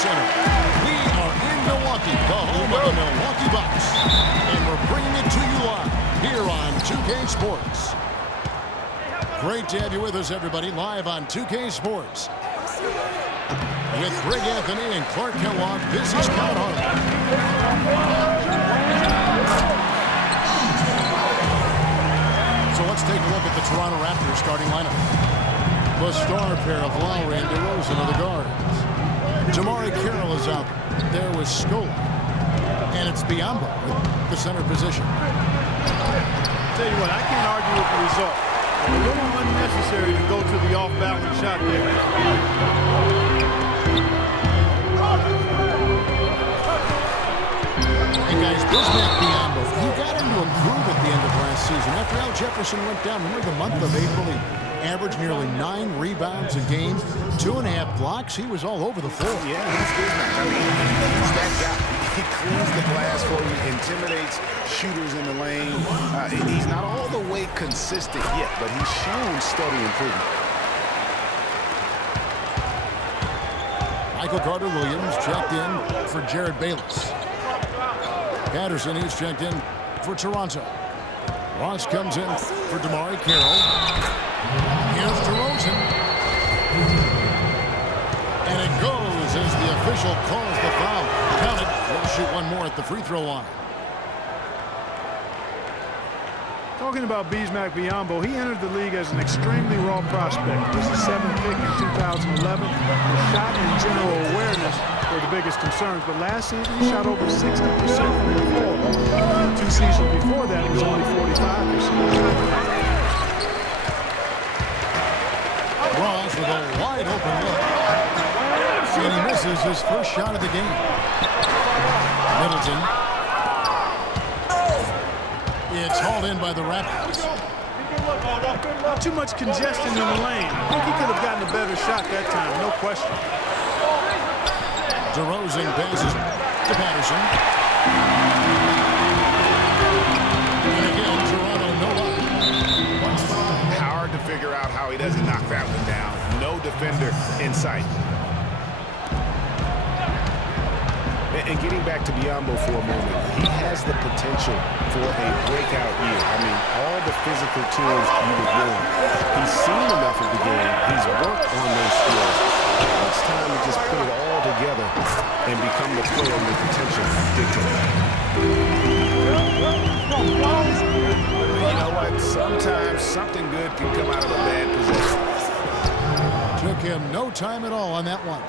Center. We are in Milwaukee, the home of the Milwaukee Bucks. And we're bringing it to you live here on 2K Sports. Great to have you with us, everybody, live on 2K Sports. With Greg Anthony and Clark Kellogg, this is Count Harlan. So let's take a look at the Toronto Raptors starting lineup. The star pair of Lowry and DeRozan are the guards. Jamari Carroll is out there with Scola. And it's Biyombo with the center position. Tell you what, I can't argue with the result. A little unnecessary to go to the off-balance shot there. Hey guys, Bismack Biyombo, he got him to improve at the end of last season. After Al Jefferson went down, remember the month of April, he averaged nearly 9 rebounds a game, 2.5 blocks. He was all over the floor. Yeah, he's Bismack. I mean, he's that guy. He cleans the glass for you, intimidates shooters in the lane. He's not all the way consistent yet, but he's shown steady improvement. Michael Carter-Williams checked in for Jared Bayless. Patterson, he's checked in for Toronto. Ross comes in for Jamari Carroll. Here's DeRozan. And it goes as the official calls the foul. Count it. We'll shoot one more at the free throw line. Talking about Bismack Biyombo, he entered the league as an extremely raw prospect. He was the 7th pick in 2011. The shot and general awareness were the biggest concerns, but last season he shot over 60% from the floor. 2 seasons before that, it was only 45%. Ross with a wide open look. And he misses his first shot of the game. Middleton. It's hauled in by the Raptors. Too much congestion in the lane. I think he could have gotten a better shot that time, no question. DeRozan passes to Patterson. And again, Toronto no luck. Hard to figure out how he doesn't knock that one down. No defender in sight. And getting back to Biyombo for a moment, he has the potential for a breakout year. I mean, all the physical tools you would want. He's seen enough of the game. He's worked on those skills. It's time to just put it all together and become the player with potential dictates. You know what? Sometimes something good can come out of a bad possession. Took him no time at all on that one.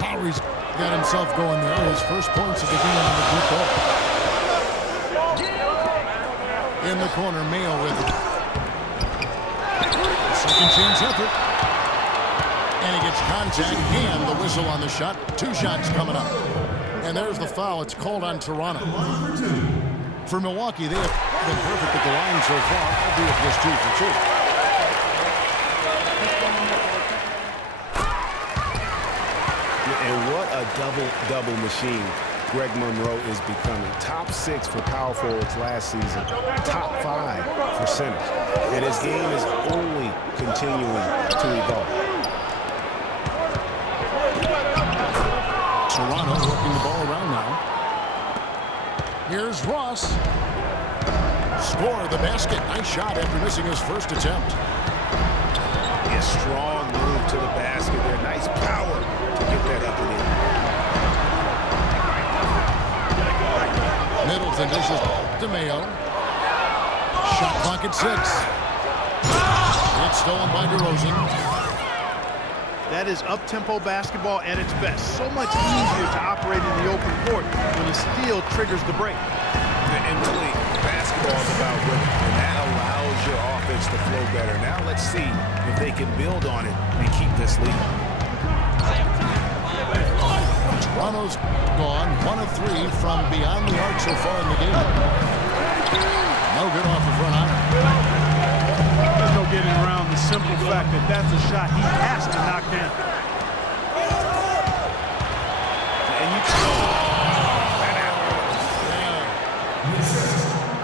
Lowry's got himself going there. His first points of the game on the group ball. In the corner, Mayo with it. Second chance effort. And he gets contact and the whistle on the shot. 2 shots coming up. And there's the foul. It's called on Toronto. For Milwaukee, they have been perfect at the line so far, albeit just 2 for 2. And what a double-double machine Greg Monroe is becoming. Top 6 for power forwards last season. Top 5 for centers. And his game is only continuing to evolve. Toronto working the ball around now. Here's Ross. Score the basket. Nice shot after missing his first attempt. A strong move to the basket there. Nice power to get that up and in. Middleton dishes to Mayo. Shot clock at 6. It's stolen by DeRozan. That is up-tempo basketball at its best. So much easier to operate in the open court when the steal triggers the break. And really, basketball is about rhythm, and that allows your offense to flow better. Now let's see if they can build on it and keep this lead. Toronto's gone 1 of 3 from beyond the arc so far in the game. No good off the front iron. There's no getting around the simple fact that that's a shot he has to knock down. And you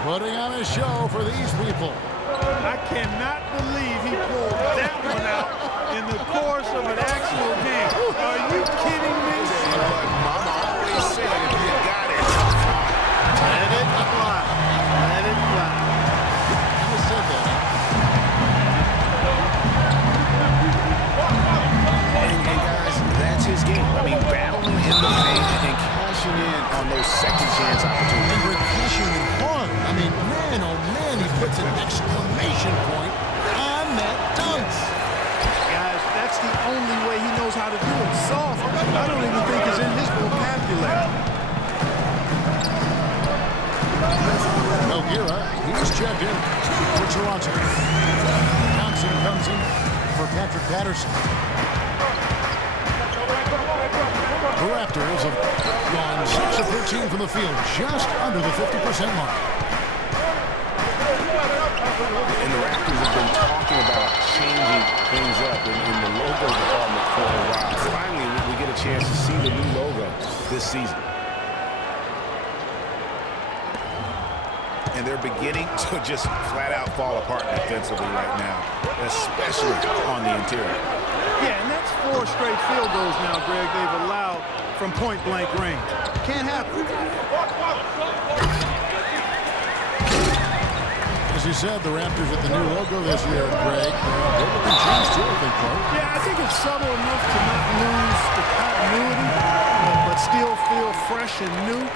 Put Putting on a show for these people. I cannot believe he pulled that one out in the course of an actual game. Are you kidding me? Mama always said if you got it, let it fly. Let it fly. Who said that? And guys, that's his game. I mean, battling in the paint and cashing in on those second chance opportunities. And we're cashing in hard. I mean, man, oh man, he puts an exclamation point on that dunk. Guys, that's the only way he knows how to do it. Soft, I don't even think is in his vocabulary. Nogueira, he's checked in for Toronto. Thompson comes in for Patrick Patterson. The Raptors have gone 6 of 13 from the field, just under the 50% mark. And the Raptors have been talking about changing things up in the logo department for a while. Finally, we get a chance to see the new logo this season. And they're beginning to just flat out fall apart defensively right now, especially on the interior. Yeah, and that's 4 straight field goals now, Greg, they've allowed from point-blank range. Can't happen. As you said, the Raptors with the new logo this year, Greg. They're looking changed too, I think, Clark. Yeah, I think it's subtle enough to not lose the continuity, but still feel fresh and new.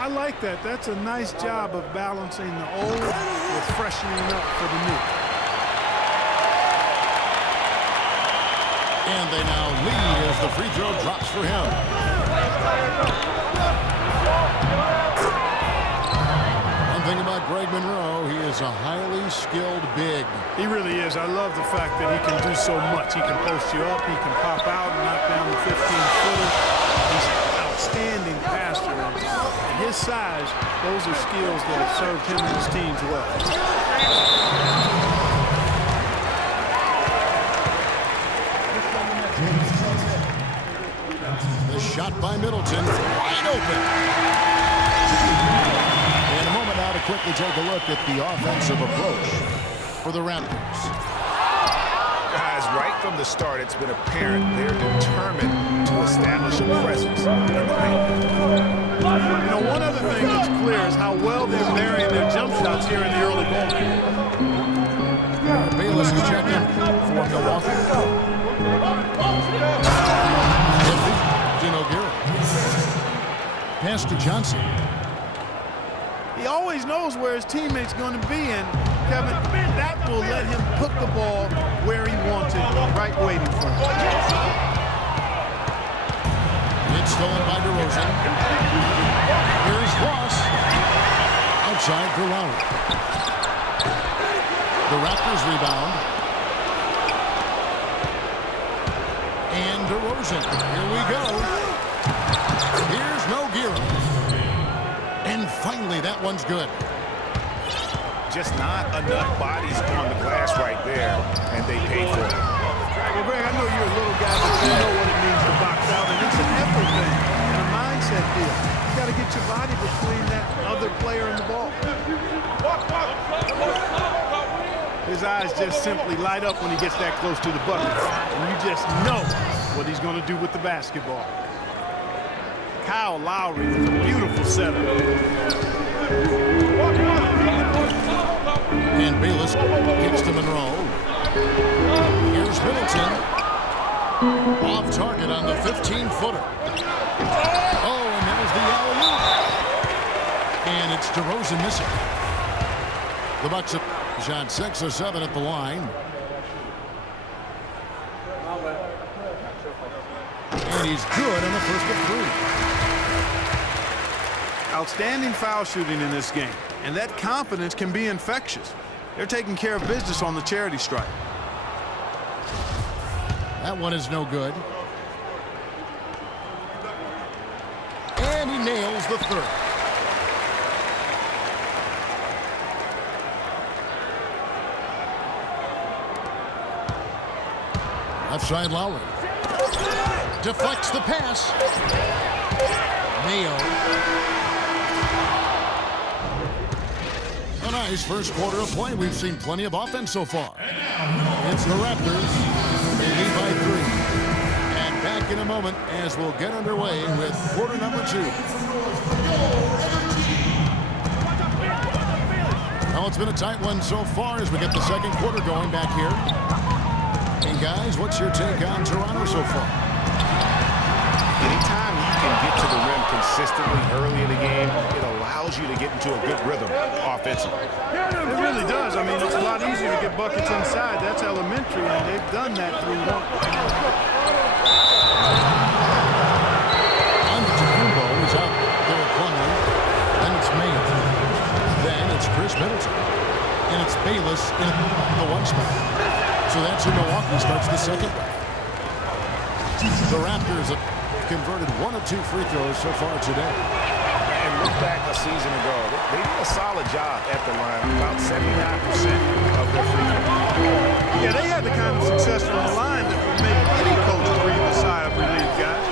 I like that. That's a nice job of balancing the old with freshening up for the new. And they now lead as the free throw drops for him. One thing about Greg Monroe, he is a highly skilled big. He really is. I love the fact that he can do so much. He can post you up, he can pop out and knock down the 15-footer. He's an outstanding passer. And his size, those are skills that have served him and his teams well. The shot by Middleton, wide open. In a moment now to quickly take a look at the offensive approach for the Raptors. Guys, right from the start, it's been apparent they're determined to establish a presence in the paint. You know, one other thing that's clear is how well they're varying their jump shots here in the early ball. Bayless is checked in for Milwaukee. Pass to Johnson. He always knows where his teammate's going to be, and Kevin, that will let him put the ball where he wants it, right waiting for him. It's stolen by DeRozan. Here's Ross. Outside for Lowry. The Raptors rebound. And DeRozan. Here we go. Here's Nogueira. And finally, that one's good. Just not enough bodies on the glass right there, and they paid for it. Well, Greg, I know you're a little guy, but you know what it means to box out, and it's an effort thing and a mindset deal. You got to get your body between that other player and the ball. His eyes just simply light up when he gets that close to the bucket, and you just know what he's going to do with the basketball. Kyle Lowry with a beautiful setup. And Bayless gets to Monroe. Here's Middleton. Off target on the 15-footer. Oh, and there's the alley-oop. And it's DeRozan missing. The Bucks have shot 6 or 7 at the line. And he's good on the first of 3. Outstanding foul shooting in this game, and that confidence can be infectious. They're taking care of business on the charity stripe. That one is no good. And he nails the third. Left side Lowry. Deflects the pass. Mayo. nice first quarter of play. We've seen plenty of offense so far. It's the Raptors. They lead by 3. And back in a moment as we'll get underway with quarter number 2. Well, it's been a tight one so far as we get the second quarter going back here. And guys, what's your take on Toronto so far? Anytime you can get to the rim consistently early in the game, it allows you to get into a good rhythm offensively. It really does. I mean, it's a lot easier to get buckets inside. That's elementary, and they've done that through one. Teamup is out there plummeting. Then it's Mayo. Then it's Chris Middleton. And it's Bayless in the 1 spot. So that's who Milwaukee starts the second. The Raptors have converted 1 of 2 free throws so far today. And look back a season ago, they did a solid job at the line, about 79% of their free throws. Yeah, they had the kind of success from the line that would make any coach breathe a sigh of relief, guys.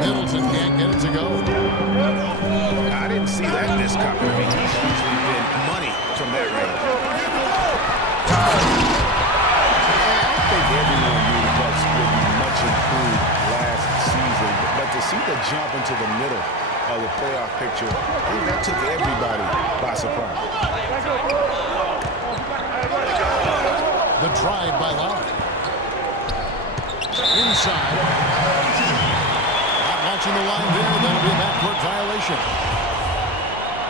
Middleton can't get it to go. I didn't see that miss coming. I mean, he's usually been money from that range. I think everyone knew the Bucks would be much improved last season, but to see the jump into the middle of the playoff picture, I think that took everybody by surprise. The drive by Lowry. Inside. Not watching the line there. That'll be a backcourt violation.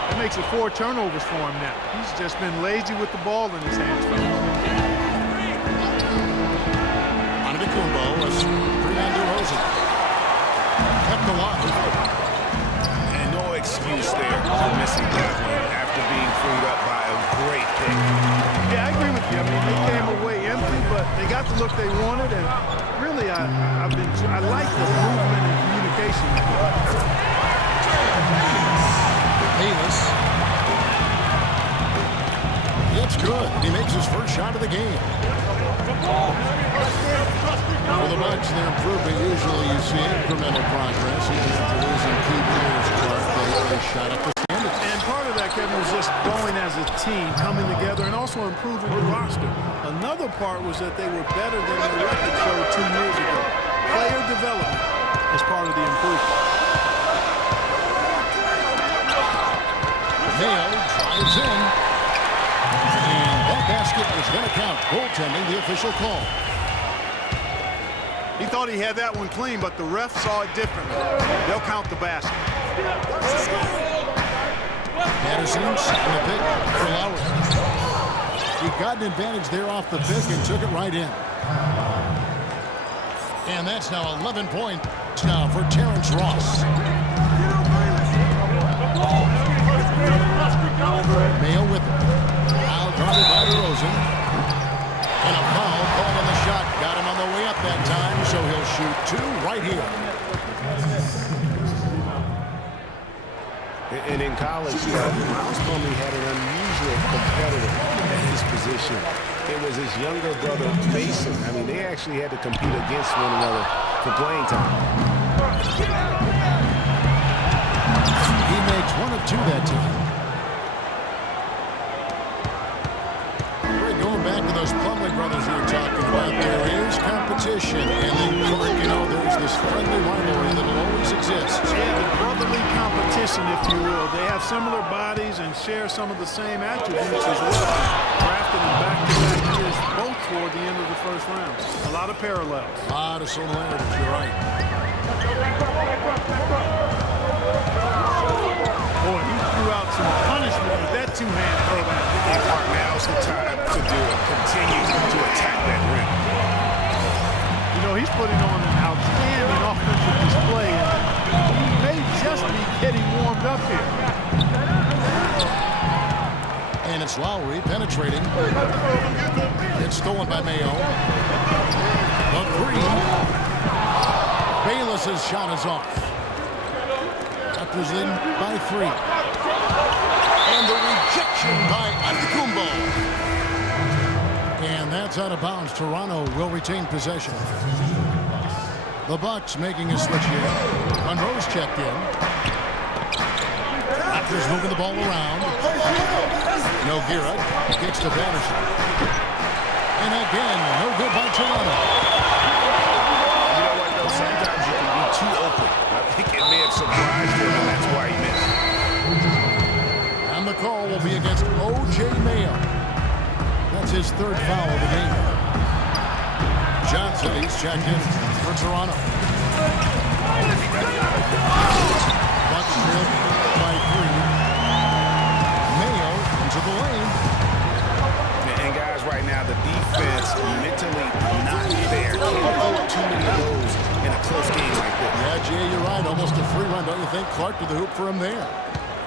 That makes it 4 turnovers for him now. He's just been lazy with the ball in his hands. Kumbo was 3 on DeRozan. Kept alive. And no excuse there for missing that one after being freed up by a great pick. Yeah, I agree with you. I mean, they came away empty, but they got the look they wanted, and really, I like the movement and communication. Bayless. It's good. He makes his first shot of the game. For the Bucks, they're improving. Usually you see incremental progress. Even after losing key players, they shot up the standards. And part of that, Kevin, was just growing as a team, coming together, and also improving the roster. Another part was that they were better than their record showed 2 years ago. Player development is part of the improvement. Mayo drives in. And that basket is going to count. Goaltending, the official call. He thought he had that one clean, but the ref saw it differently. They'll count the basket. Patterson setting the pick for Lowry. He got an advantage there off the pick and took it right in. And that's now 11 points now for Terrence Ross. Mayo with it. Foul guarded by DeRozan. And a foul called on the shot. Got him on the way up that time, so he'll shoot 2 right here. And in college, Miles Plumlee had an unusual competitor at his position. It was his younger brother, Mason. I mean, they actually had to compete against one another for playing time. He makes 1 of 2 that time. Going back to those Plumlee brothers you were talking about, there is competition. And then, you know, there's this friendly rivalry that will always exist. Yeah, the brotherly competition, if you will. They have similar bodies and share some of the same attributes as well. Drafted in back-to-back years, both toward the end of the first round. A lot of parallels. A lot of similarities, you're right. Boy, he threw out some punishment with that 2-hand throw. Now's the time to do it. Continue to attack that rim. You know, he's putting on an outstanding offensive display, and he may just be getting warmed up here. And it's Lowry penetrating. It's stolen by Mayo. The 3. Bayless's shot is off. Raptors lead by 3. And the rejection by Antetokounmpo. And that's out of bounds. Toronto will retain possession. The Bucks making a switch here. Monroe's checked in. Raptors moving the ball around. Nogueira kicks to Patterson. And again, no good by Toronto. You know what, though? Sometimes you can be too open. I think it may have surprised him, and that's why he missed. And the call will be against O.J. Mayo. That's his third foul of the game. Johnson, he's checked in for Toronto. Bucks trail by 3. Mayo into the lane. And guys, right now, the defense mentally not there. Can't hold too many of those in a close game like this. Yeah, Jay, you're right. Almost a free run, don't you think? Clark to the hoop for him there.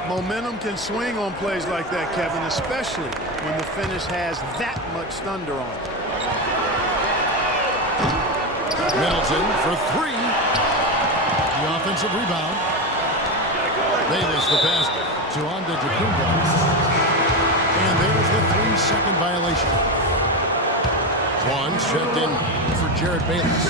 Momentum can swing on plays like that, Kevin, especially when the finish has that much thunder on it. Middleton for 3. The offensive rebound. Bayless the pass to Antetokounmpo. And there's the 3-second violation. One's checked in for Jared Bayless.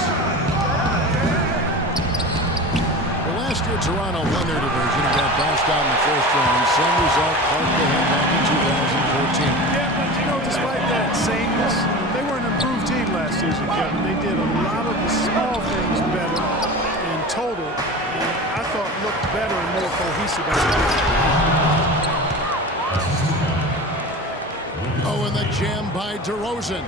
Well, last year Toronto won their division and got bounced out in the first round. Same result Clark had back in 2014. Yeah, but you know, despite that sameness, they were an improved team last season, Kevin. They did a lot of the small things better in total, and I thought looked better and more cohesive as a team. Oh, and the jam by DeRozan.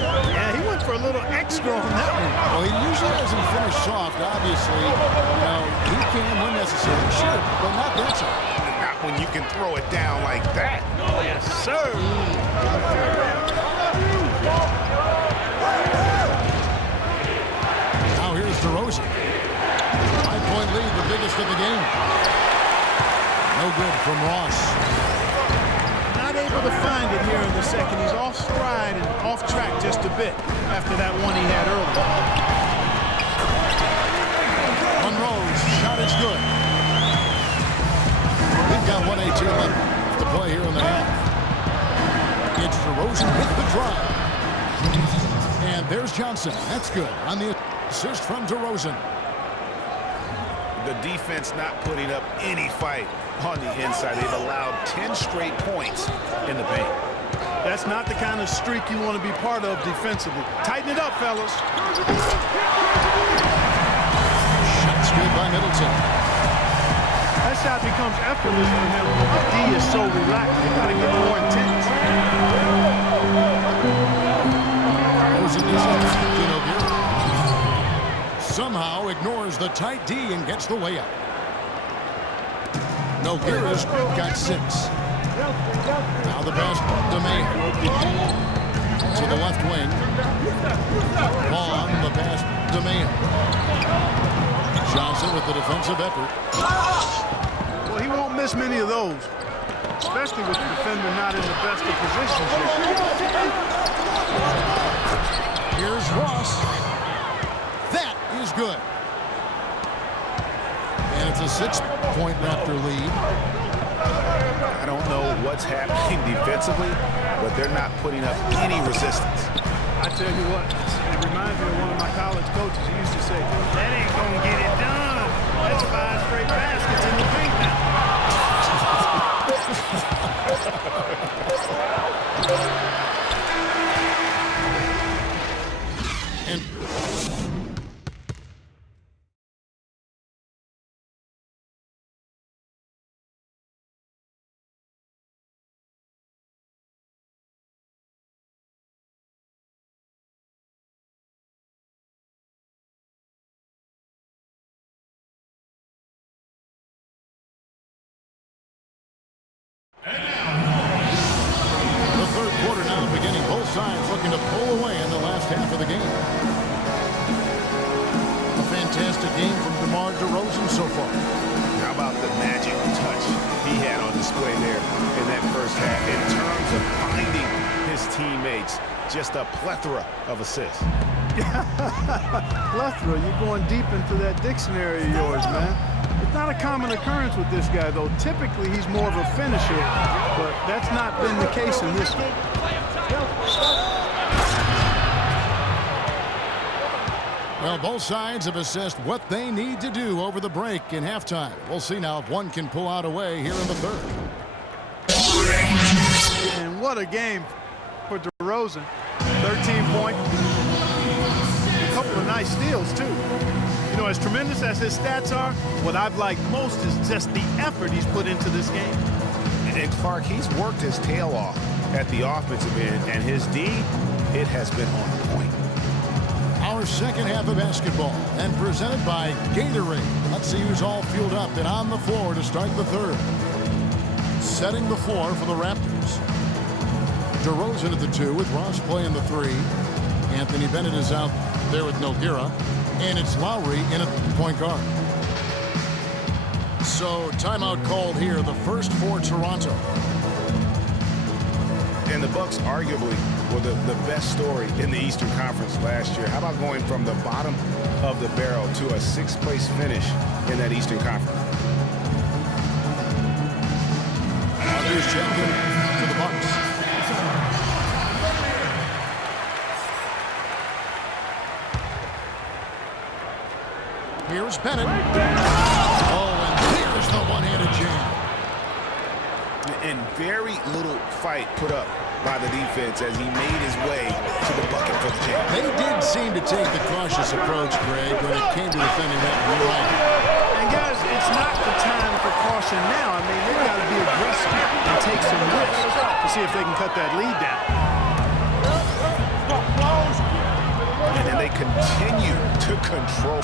Yeah, he went for a little extra on that one. Well, he usually doesn't finish soft, obviously. You know, he can when necessary, sure, but not that time. Not when you can throw it down like that. Yes, sir. Now here's DeRozan. 5-point lead, the biggest of the game. No good from Ross. Not able to find it here in the second. He's off stride and off track just a bit after that one he had earlier. Monroe's shot is good. We've got 1:18 left to play here in the half. It's DeRozan with the drive. And there's Johnson. That's good on the assist from DeRozan. The defense not putting up any fight on the inside. They've allowed 10 straight points in the paint. That's not the kind of streak you want to be part of defensively. Tighten it up, fellas. Shot straight by Middleton. That shot becomes effortless for him. D is so relaxed. You got to get more intense. Somehow ignores the tight D and gets the layup. Nogueira's got 6. Now the pass to Mayo. To the left wing. Vaughn, the pass to Mayo. Johnson with the defensive effort. Well, he won't miss many of those, especially with the defender not in the best of positions here. Here's Ross. That is good. And it's a 6-point Raptor lead. I don't know what's happening defensively, but they're not putting up any resistance. I tell you what, it reminds me of one of my college coaches. He used to say, that ain't going to get it done. That's 5 straight baskets in the paint now. And the third quarter now beginning. Both sides looking to pull away in the last half of the game. A fantastic game from DeMar DeRozan so far. How about the magic touch he had on display there in that first half? In terms of finding his teammates, just a plethora of assists. Plethora, you're going deep into that dictionary of yours, man. It's not a common occurrence with this guy, though. Typically, he's more of a finisher, but that's not been the case in this one. Well, both sides have assessed what they need to do over the break in halftime. We'll see now if one can pull out away here in the third. And what a game for DeRozan. 13 points. A couple of nice steals, too. You know, as tremendous as his stats are, what I've liked most is just the effort he's put into this game. And Clark, he's worked his tail off at the offensive end, and his D, it has been on point. Our second half of basketball, and presented by Gatorade. Let's see who's all fueled up and on the floor to start the third. Setting the floor for the Raptors. DeRozan at the 2 with Ross playing the 3. Anthony Bennett is out there with Nogueira. And it's Lowry in at point guard. So timeout called here, the first for Toronto. And the Bucks arguably were the best story in the Eastern Conference last year. How about going from the bottom of the barrel to a 6th place finish in that Eastern Conference? Here's Jenkins for the Bucks. Here's Bennett. Oh, and here's the one-handed jam. And very little fight put up by the defense as he made his way to the bucket for the jam. They did seem to take the cautious approach, Greg, when it came to defending that right. And guys, it's not the time for caution now. I mean, they've got to be aggressive and take some risks to see if they can cut that lead down. And then they continue to control.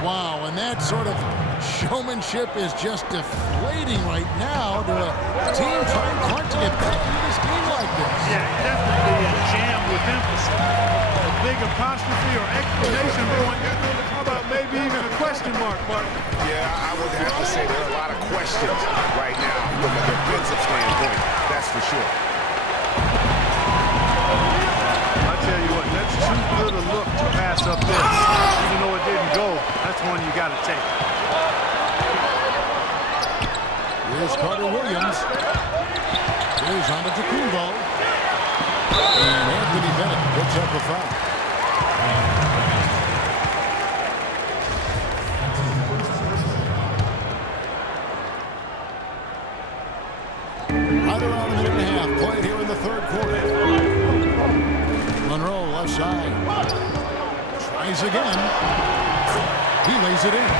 Wow, and that sort of showmanship is just deflating right now to a team trying hard to get back into this game like this. Yeah, definitely a jam with emphasis. A big apostrophe or exclamation point. How about maybe even a question mark, Mark? Yeah, I would have to say there are a lot of questions right now from a defensive standpoint. That's for sure. I tell you what, that's too good a look to pass up there. Even though it didn't go, that's one you got to take. Here's Carter Williams. Here's Antetokounmpo. And Anthony Bennett picks up a foul. Right around a minute and a half played here in the third quarter. Monroe left side. Tries again. He lays it in.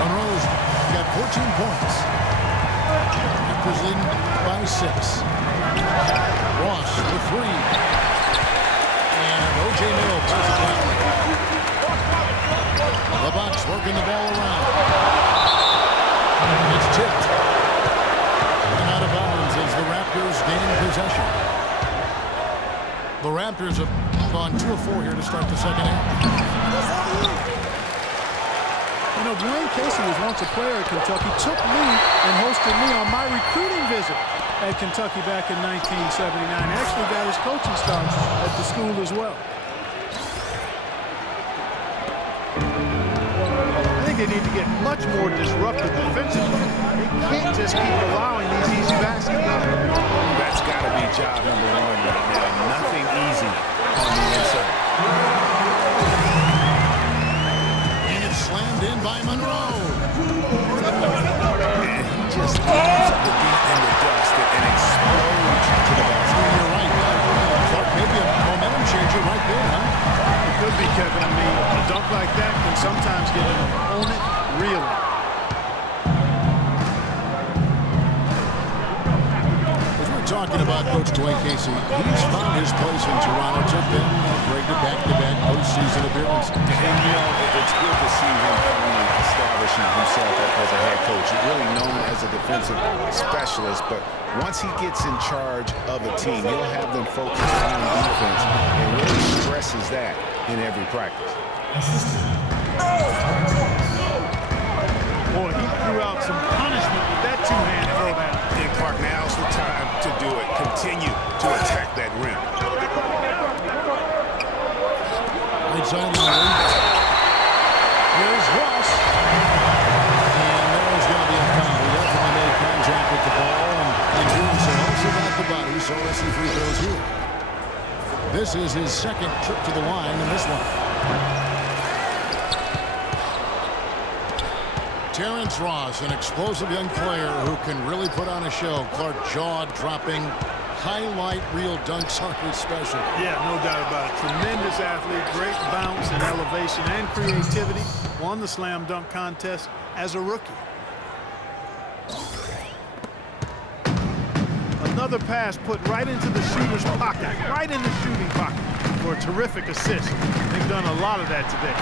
Monroe's got 14 points. Raptors leading by 6. Ross with 3. And O.J. Mayo pulls it down. The Bucks working the ball around. It's tipped. And out of bounds as the Raptors gain possession. The Raptors have gone 2 of 4 here to start the second half. You know, Dwayne Casey was once a player at Kentucky, took me and hosted me on my recruiting visit at Kentucky back in 1979. Actually got his coaching starts at the school as well. I think they need to get much more disruptive defensively. They can't just keep allowing these easy baskets. That's got to be job number 1 right now. Nothing easy on the inside. And it's slammed in by Monroe. And he just leaves the beat in the dust and explodes to the basket. You're right. Clark, maybe a momentum changer right there, huh? It could be, Kevin. I mean, a dunk like that can sometimes get an opponent reeling. Talking about Coach Dwayne Casey, he's found his place in Toronto, took them great back-to-back postseason appearances. And, you know, it's good to see him finally establishing himself as a head coach. Really known as a defensive specialist, but once he gets in charge of a team, he'll have them focused on defense and really stresses that in every practice. Boy, he threw out some punishment with that two-hand throwdown. And Clark, now's the time to do it. Continue to attack that rim. Right side line. Here's Ross. And there's going to be a foul. He definitely made contact with the ball, and in doing so also got the body, so let's see free throws here. This is his second trip to the line in this one. Terrence Ross, an explosive young player who can really put on a show. Clark, jaw-dropping, highlight reel dunks are his special. Yeah, no doubt about it. Tremendous athlete, great bounce and elevation and creativity. Won the slam dunk contest as a rookie. Another pass put right into the shooter's pocket, right in the shooting pocket for a terrific assist. They've done a lot of that today.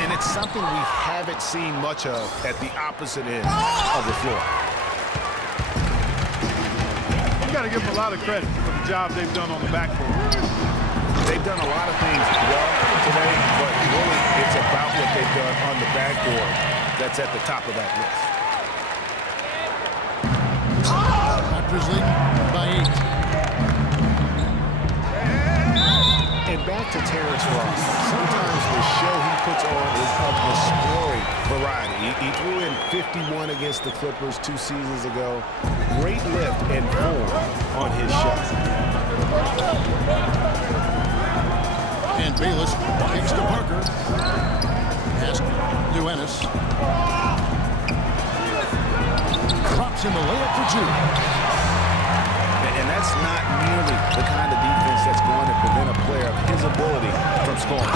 And it's something we haven't seen much of at the opposite end of the floor. You got to give them a lot of credit for the job they've done on the backboard. They've done a lot of things well today, but really it's about what they've done on the backboard that's at the top of that list. Raptors leading by 8. And back to Terrence Ross. Sometimes the show he puts on is of the scoring variety. He threw in 51 against the Clippers 2 seasons ago. Great lift and form on his shot. And Bayless kicks to Parker. Pass to Ennis. Drops in the layup for 2. And that's not nearly the kind of defense that's going to prevent a player of his ability from scoring.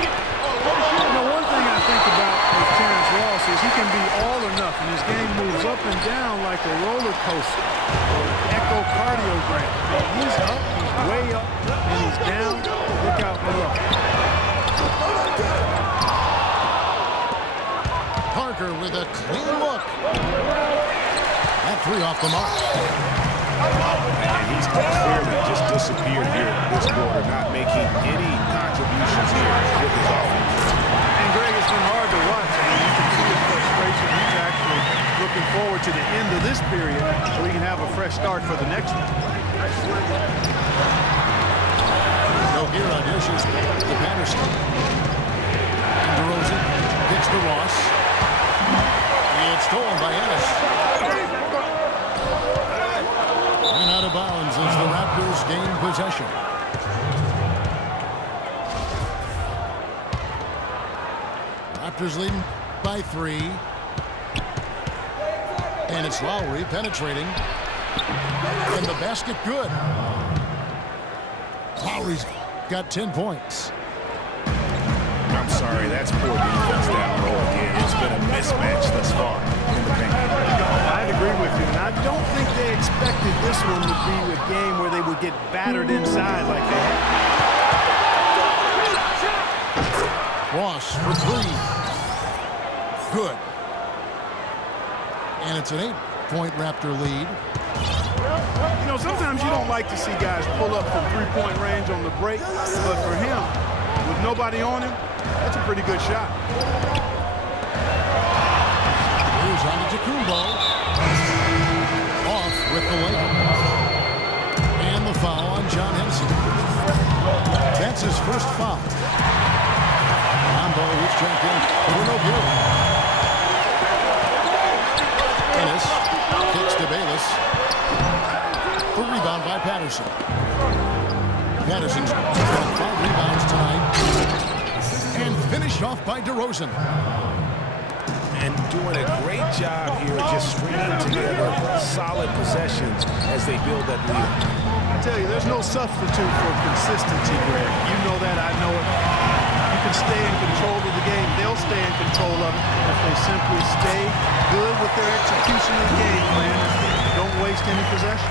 You know, one thing I think about with Terrence Ross is he can be all or nothing. His game moves up and down like a roller coaster or an echocardiogram. He's up, he's way up, and he's down. Look out below. Parker with a clean look. That 3 off the mark. And he's clearly just disappeared here this quarter, not making any contributions here with his offense. And Greg, it's been hard to watch. I mean, you can see his frustration. He's actually looking forward to the end of this period so he can have a fresh start for the next one. No here on issues to Patterson. DeRozan kicks to Ross. It's stolen by Ennis. And out of bounds as the Raptors gain possession. Raptors leading by 3. And it's Lowry penetrating. And the basket good. Lowry's got 10 points. I'm sorry, that's poor defense down low again. It's been a mismatch thus far in the paint. I'd agree with you, and I don't think they expected this one to be a game where they would get battered inside like that. Ross for 3. Good. And it's an 8-point Raptor lead. You know, sometimes you don't like to see guys pull up from three-point range on the break, but for him, with nobody on him, that's a pretty good shot. Here's Antetokounmpo. Off with the layup. And the foul on John Henson. That's his first foul. Rambo is checked in for no good. Ennis kicks to Bayless. The rebound by Patterson. Patterson's got 5 rebounds tonight. And finished off by DeRozan. And doing a great job here just stringing together solid possessions as they build that lead. I tell you, there's no substitute for consistency, Greg. You know that, I know it. You can stay in control of the game. They'll stay in control of it if they simply stay good with their execution of the game plan. Don't waste any possession.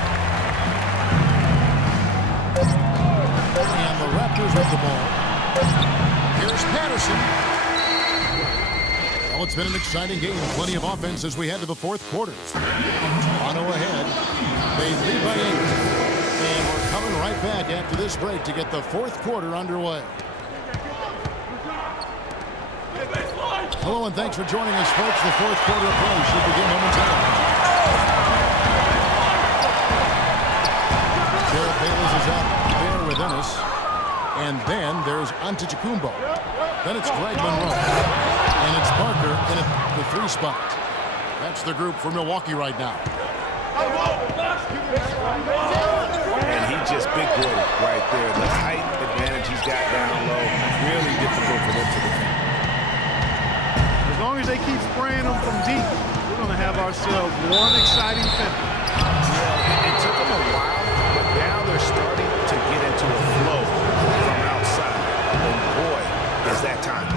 And the Raptors with the ball. Here's Patterson. Well, it's been an exciting game. Plenty of offense as we head to the 4th quarter. Toronto ahead. They lead by 8. And we're coming right back after this break to get the 4th quarter underway. Hello and thanks for joining us, folks. The 4th quarter of play should begin momentarily. Jared Bayless is out there with Ennis. And then there's Antetokounmpo. Then it's Greg Monroe. And it's Parker in the 3 spot. That's the group for Milwaukee right now. And he just big boy right there. The height advantage he's got down low, really difficult for them to defend. As long as they keep spraying them from deep, we're going to have ourselves one exciting finish. Yeah, it took them a while, but now they're starting to get into a flow from outside. And boy, is that time.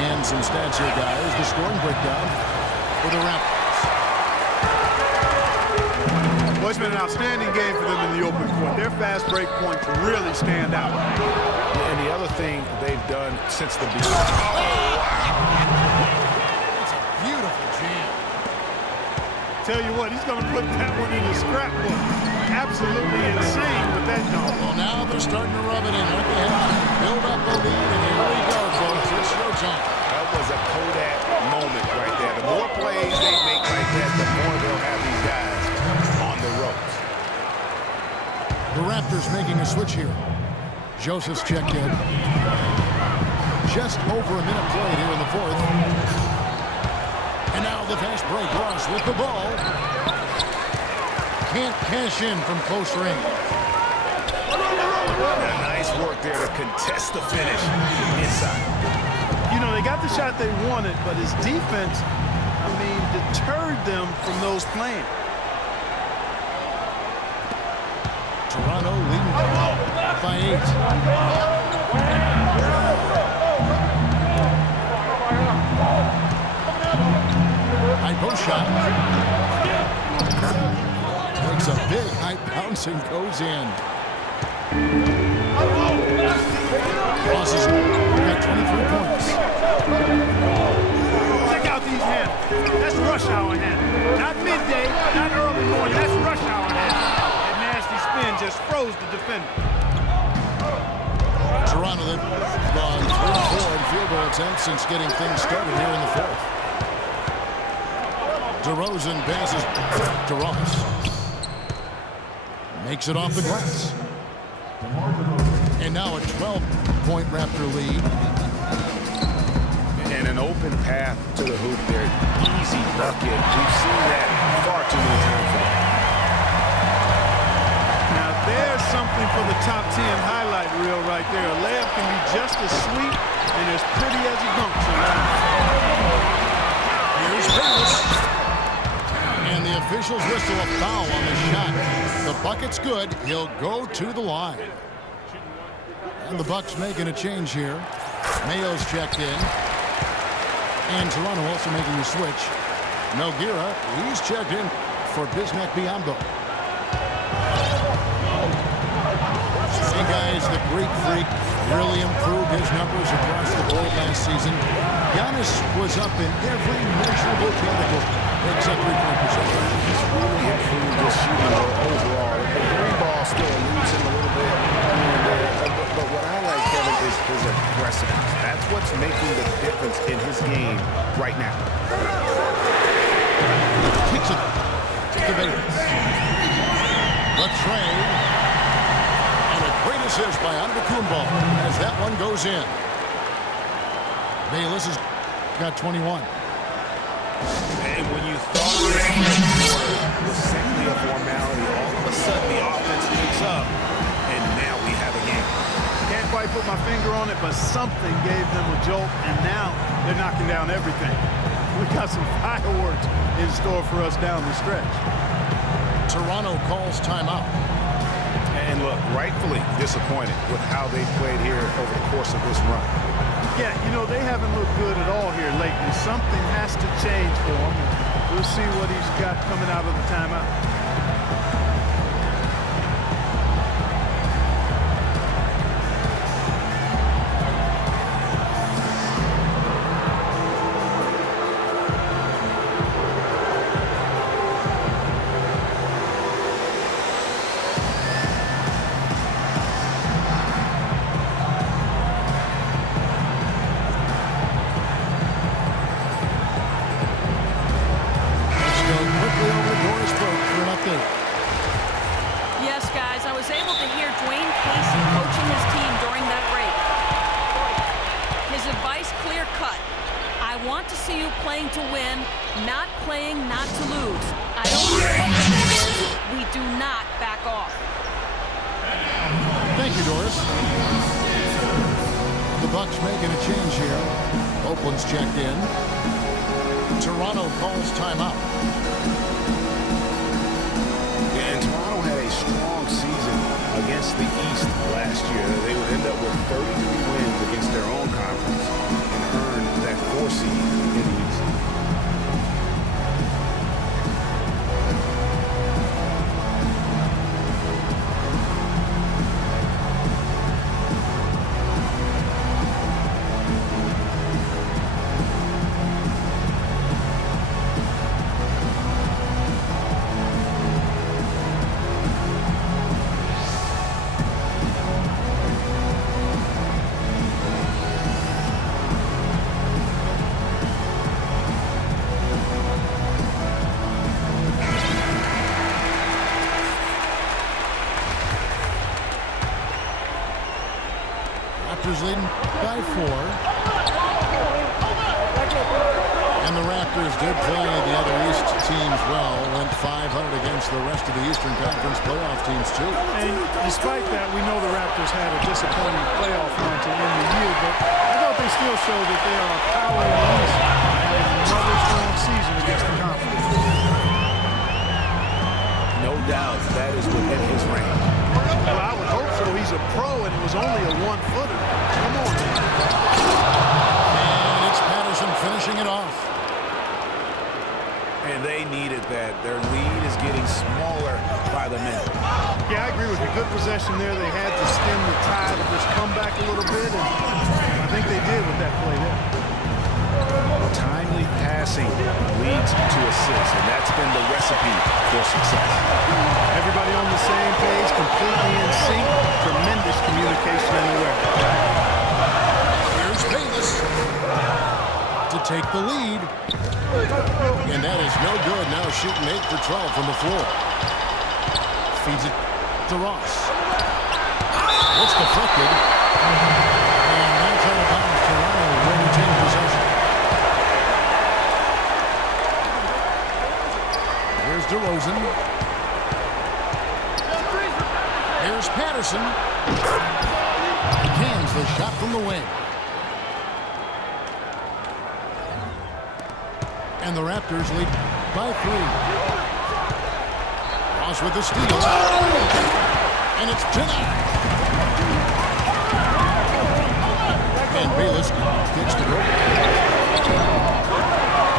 And some stats here, guys. The scoring breakdown for the Raptors. Well, it's been an outstanding game for them in the open court. Their fast break points really stand out. And the other thing they've done since the beginning. It's a beautiful jam. Tell you what, he's going to put that one in his scrapbook. Absolutely insane with that dunk. Well, now they're starting to rub it in. What they have to build up the lead, and here we go, folks. It's showtime. That was a Kodak moment right there. The more plays they make like that, the more they'll have these guys on the ropes. The Raptors making a switch here. Joseph's checked in. Just over a minute played here in the fourth. And now the fast break. Ross with the ball. Can't cash in from close range. Nice work there to contest the finish inside. You know, they got the shot they wanted, but his defense, I mean, deterred them from those plans. Toronto leading by 8. High post shot. Takes a big high bounce and goes in. Ross has got 23 points. Check out these hands. That's rush hour hands. Not midday, not early morning. That's rush hour hands. That nasty spin just froze the defender. Toronto, they've gone 3-4 in field goal attempts since getting things started here in the fourth. DeRozan passes to Ross. Makes it off the glass. And now a 12-point Raptor lead. And an open path to the hoop there. Easy bucket. We've seen that far too many times for them. Now there's something for the top 10 highlight reel right there. A layup can be just as sweet and as pretty as a dunk sometimes. Here's Davis. And the officials whistle a foul on the shot. The bucket's good. He'll go to the line. And the Bucks making a change here. Mayo's checked in. And Toronto also making a switch. Nogueira, he's checked in for Bismack Biyombo. And guys, the Greek Freak really improved his numbers across the board last season. Giannis was up in every measurable category except three-point percentage. He's really improved his shooting overall. The three ball still eludes him a little bit. But what I like, Kevin, is his aggressiveness. That's what's making the difference in his game right now. Kicks it to Bayless. The trade. And a great assist by Antetokounmpo as that one goes in. Bayless has got 21. And when you thought it was simply a formality, all of a sudden the offense picks up, and now we have a game. Can't quite put my finger on it, but something gave them a jolt, and now they're knocking down everything. We got some fireworks in store for us down the stretch. Toronto calls timeout. And look, rightfully disappointed with how they played here over the course of this run. Yeah, you know, they haven't looked good at all here lately. Something has to change for him. We'll see what he's got coming out of the timeout. want to see you playing to win, not playing not to lose. I don't care what the name is. We do not back off. Thank you, Doris. The Bucks making a change here. Oakland's checked in. Toronto calls timeout. And Toronto had a strong season against the East last year. They would end up with 33 wins against their own conference and earn that 4 seed in the East. Raptors leading by 4. And the Raptors did play the other East teams well. Went 500 against the rest of the Eastern Conference playoff teams, too. And despite that, we know the Raptors had a disappointing playoff run to end the year, but I thought they still showed that they are a power in the East, having another strong season against the conference. No doubt that is within his range. Well, I would hope so. He's a pro, and it was only a 1-footer. Come on, man. And it's Patterson finishing it off. And they needed that. Their lead is getting smaller by the minute. Yeah, I agree with you. Good possession there. They had to stem the tide of this comeback a little bit, and I think they did with that play there. Timely passing leads to assists, and that's been the recipe for success. Everybody on the same page, completely in sync. Tremendous communication and awareness. Here's Bayless to take the lead. And that is no good. Now shooting 8 for 12 from the floor. Feeds it to Ross. It's deflected. And that's out of bounds. Toronto will retain possession. Here's DeRozan. Here's Patterson. Cans the shot from the wing. And the Raptors lead by 3. Ross with the steal. And it's denied. And Bayless gets to go.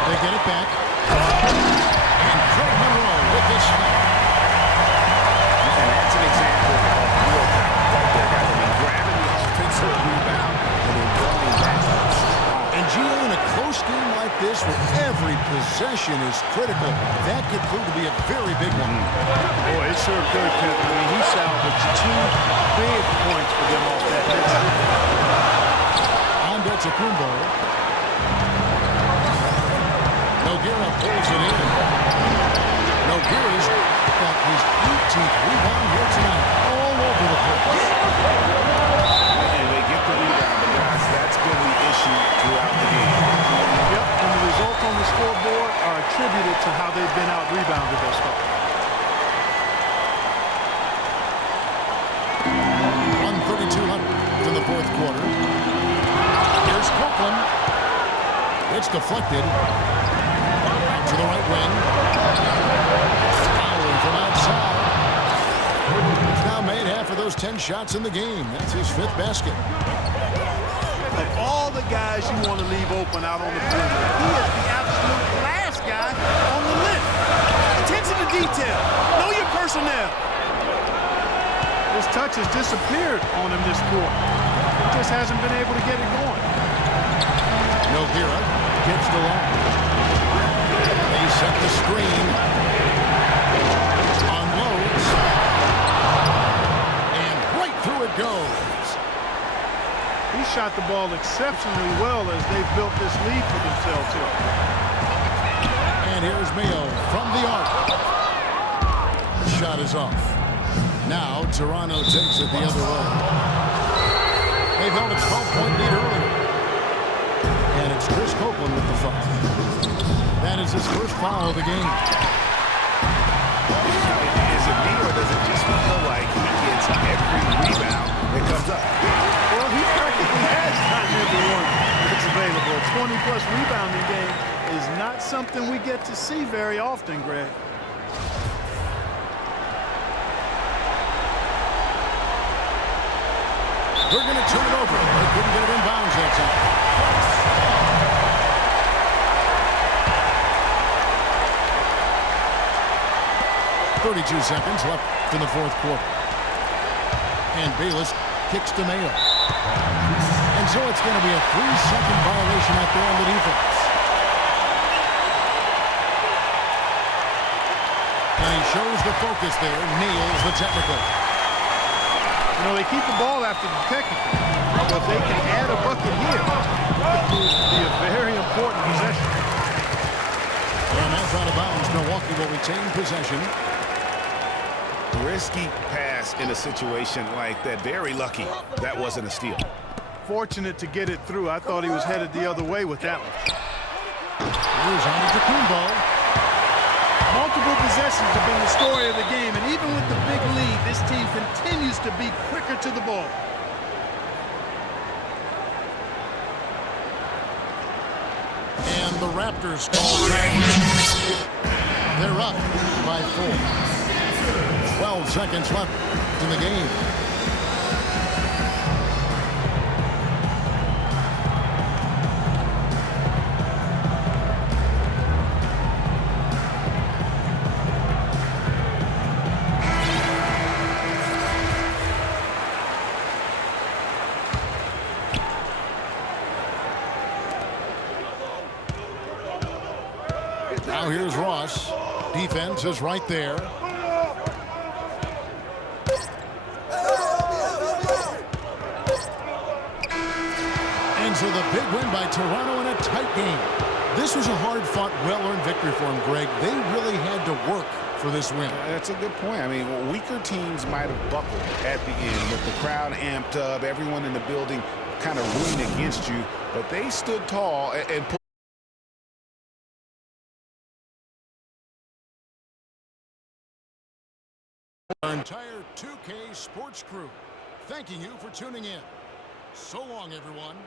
They get it back. And Craig Monroe with this snap. And that's an example of real power right there, guys. I mean, grabbing the offensive rebound and then running back. And Gio, in a close game like this, where every possession is critical, that could prove to be a very big one. Boy, it sure could, Kevin. I mean, he salvaged 2 big points for them off that hit. On Kumbo. Nogueira pulls it in. Nogueira's got his 18th rebound here tonight, all over the place. And they get the rebound, but guys, that's been the issue throughout the game. Yep, and the results on the scoreboard are attributed to how they've been out-rebounded thus far. 132 to the fourth quarter. Here's Copeland. It's deflected. Out to the right wing. Fouling from outside. He's now made half of those 10 shots in the game. That's his 5th basket. Of all the guys you want to leave open out on the perimeter, he is the absolute last guy on the list. Attention to detail. Know your personnel. His touch has disappeared on him this quarter. He just hasn't been able to get it going. Nogueira gets the line. They set the screen. Unloads. And right through it goes. He shot the ball exceptionally well as they've built this lead for themselves here. And here's Mayo from the arc. The shot is off. Now Toronto takes it the other way. They've held a 12-point lead earlier. And it's It's Chris Copeland with the foul. That is his first foul of the game. Is it me, or does it just feel like he gets every rebound that comes up? Well, he practically has gotten every one that's available. A 20-plus rebounding game is not something we get to see very often, Greg. They're going to turn it over. They couldn't get it in bounds that time. 32 seconds left in the fourth quarter. And Bayless kicks to Mayo. And so it's going to be a 3-second violation out there on the defense. And he shows the focus there, nails the technical. You know, they keep the ball after the technical, but if they can add a bucket here, it proves to be a very important possession. And that's out of bounds. Milwaukee will retain possession. Risky pass in a situation like that. Very lucky that wasn't a steal. Fortunate to get it through. I thought he was headed the other way with that one. Here's Antetokounmpo. Multiple possessions have been the story of the game, and even with the big lead, this team continues to be quicker to the ball. And the Raptors call time. They're up by 4. 12 seconds left in the game. Now here's Ross. Defense is right there. And so the big win by Toronto in a tight game. This was a hard-fought, well-earned victory for them, Greg. They really had to work for this win. That's a good point. I mean, weaker teams might have buckled at the end with the crowd amped up, everyone in the building kind of rooting against you, but they stood tall and put our entire 2K Sports crew, thanking you for tuning in. So long, everyone.